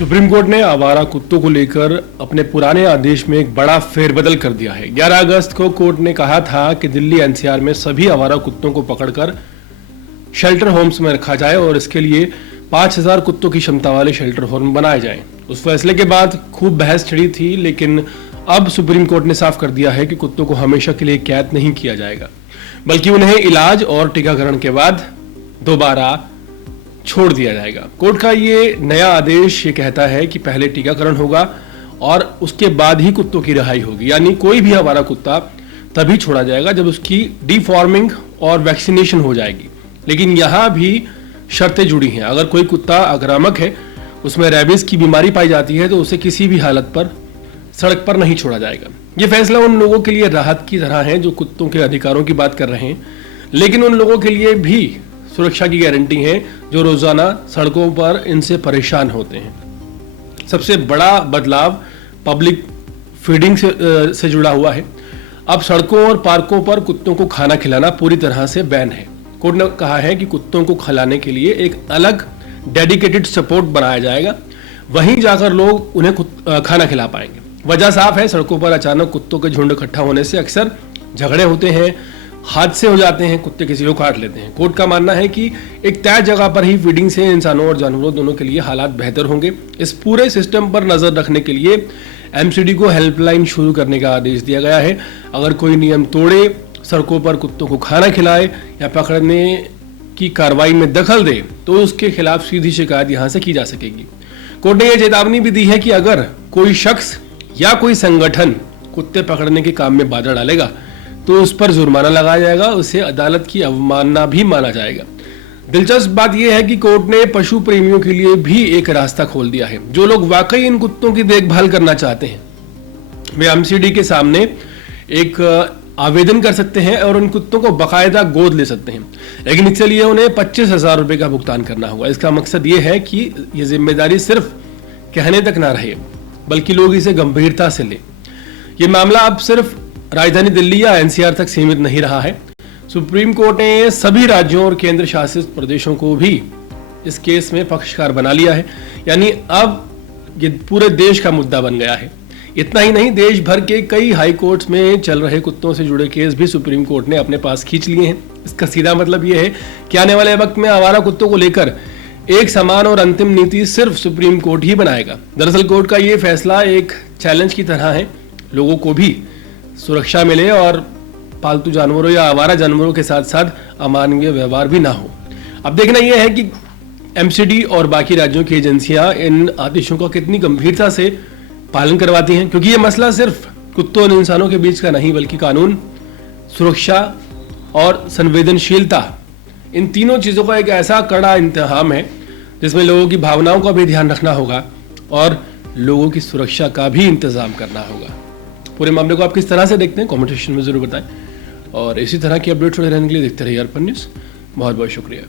Supreme court ने आवारा कुत्तों को लेकर अपने पुराने आदेश में एक बड़ा फेरबदल कर दिया है। 11 अगस्त को कोर्ट ने कहा था कि दिल्ली एनसीआर में सभी आवारा कुत्तों को पकड़कर शेल्टर होम्स में रखा जाए और इसके लिए 5000 कुत्तों की क्षमता वाले शेल्टर होम बनाए जाएं। उस फैसले के बाद खूब बहस छिड़ी थी, लेकिन अब सुप्रीम कोर्ट ने साफ कर दिया है कि कुत्तों को हमेशा के लिए कैद नहीं किया जाएगा, बल्कि उन्हें इलाज और टीकाकरण के बाद दोबारा छोड़ दिया जाएगा। कोर्ट का ये नया आदेश ये कहता है कि पहले टीकाकरण होगा और उसके बाद ही कुत्तों की रिहाई होगी, यानी कोई भी आवारा कुत्ता तभी छोड़ा जाएगा जब उसकी डिफॉर्मिंग और वैक्सीनेशन हो जाएगी। लेकिन यहाँ भी शर्तें जुड़ी हैं। अगर कोई कुत्ता आक्रामक है, उसमें रेबीज की बीमारी पाई जाती है, तो उसे किसी भी हालत पर सड़क पर नहीं छोड़ा जाएगा। ये फैसला उन लोगों के लिए राहत की तरह है जो कुत्तों के अधिकारों की बात कर रहे हैं, लेकिन उन लोगों के लिए भी सुरक्षा की गारंटी है जो रोजाना सड़कों पर इनसे परेशान होते हैं। सबसे बड़ा बदलाव पब्लिक फीडिंग से जुड़ा हुआ है। अब सड़कों और पार्कों पर कुत्तों को खाना खिलाना पूरी तरह से बैन है। कोर्ट ने कहा है कि कुत्तों को खिलाने के लिए एक अलग डेडिकेटेड सपोर्ट बनाया जाएगा, वहीं जाकर लोग उन्हें खाना खिला पाएंगे। वजह साफ है, सड़कों पर अचानक कुत्तों के झुंड इकट्ठा होने से अक्सर झगड़े होते हैं, हादसे हो जाते हैं, कुत्ते किसी को काट लेते हैं। कोर्ट का मानना है कि एक तय जगह पर ही फीडिंग से इंसानों और जानवरों दोनों के लिए हालात बेहतर होंगे। इस पूरे सिस्टम पर नजर रखने के लिए एमसीडी को हेल्पलाइन शुरू करने का आदेश दिया गया है। अगर कोई नियम तोड़े, सड़कों पर कुत्तों को खाना खिलाए या पकड़ने की कार्रवाई में दखल दे, तो उसके खिलाफ सीधी शिकायत यहां से की जा सकेगी। कोर्ट ने यह चेतावनी भी दी है कि अगर कोई शख्स या कोई संगठन कुत्ते पकड़ने के काम में बाधा डालेगा तो उस पर जुर्माना लगाया जाएगा, उसे अदालत की अवमानना भी माना जाएगा। दिलचस्प बात यह है कि कोर्ट ने पशु प्रेमियों के लिए भी एक रास्ता खोल दिया है। जो लोग वाकई इन कुत्तों की देखभाल करना चाहते हैं, वे एमसीडी के सामने एक आवेदन कर सकते हैं और उन कुत्तों को बाकायदा गोद ले सकते हैं। लेकिन इसके लिए उन्हें 25,000 रुपए का भुगतान करना होगा। इसका मकसद ये है कि ये जिम्मेदारी सिर्फ कहने तक ना रहे, बल्कि लोग इसे गंभीरता से लें। ये मामला अब सिर्फ राजधानी दिल्ली या एनसीआर तक सीमित नहीं रहा है। सुप्रीम कोर्ट ने सभी राज्यों और केंद्र शासित प्रदेशों को भी इस केस में पक्षकार बना लिया है, यानी अब ये पूरे देश का मुद्दा बन गया है। इतना ही नहीं, देश भर के कई हाई कोर्ट्स में चल रहे कुत्तों से जुड़े केस भी सुप्रीम कोर्ट ने अपने पास खींच लिए हैं। इसका सीधा मतलब यह है कि आने वाले वक्त में आवारा कुत्तों को लेकर एक समान और अंतिम नीति सिर्फ सुप्रीम कोर्ट ही बनाएगा। दरअसल कोर्ट का ये फैसला एक चैलेंज की तरह है, लोगों को भी सुरक्षा मिले और पालतू जानवरों या आवारा जानवरों के साथ साथ अमानवीय व्यवहार भी ना हो। अब देखना यह है कि एमसीडी और बाकी राज्यों की एजेंसियां इन आदेशों का कितनी गंभीरता से पालन करवाती हैं, क्योंकि ये मसला सिर्फ कुत्तों और इंसानों के बीच का नहीं, बल्कि कानून, सुरक्षा और संवेदनशीलता, इन तीनों चीज़ों का एक ऐसा कड़ा इंतहाम है जिसमें लोगों की भावनाओं का भी ध्यान रखना होगा और लोगों की सुरक्षा का भी इंतजाम करना होगा। पूरे मामले को आप किस तरह से देखते हैं, कमेंट सेक्शन में जरूर बताएं और इसी तरह की अपडेट्स रहने के लिए देखते रहिए अर्पण न्यूज़। बहुत बहुत शुक्रिया।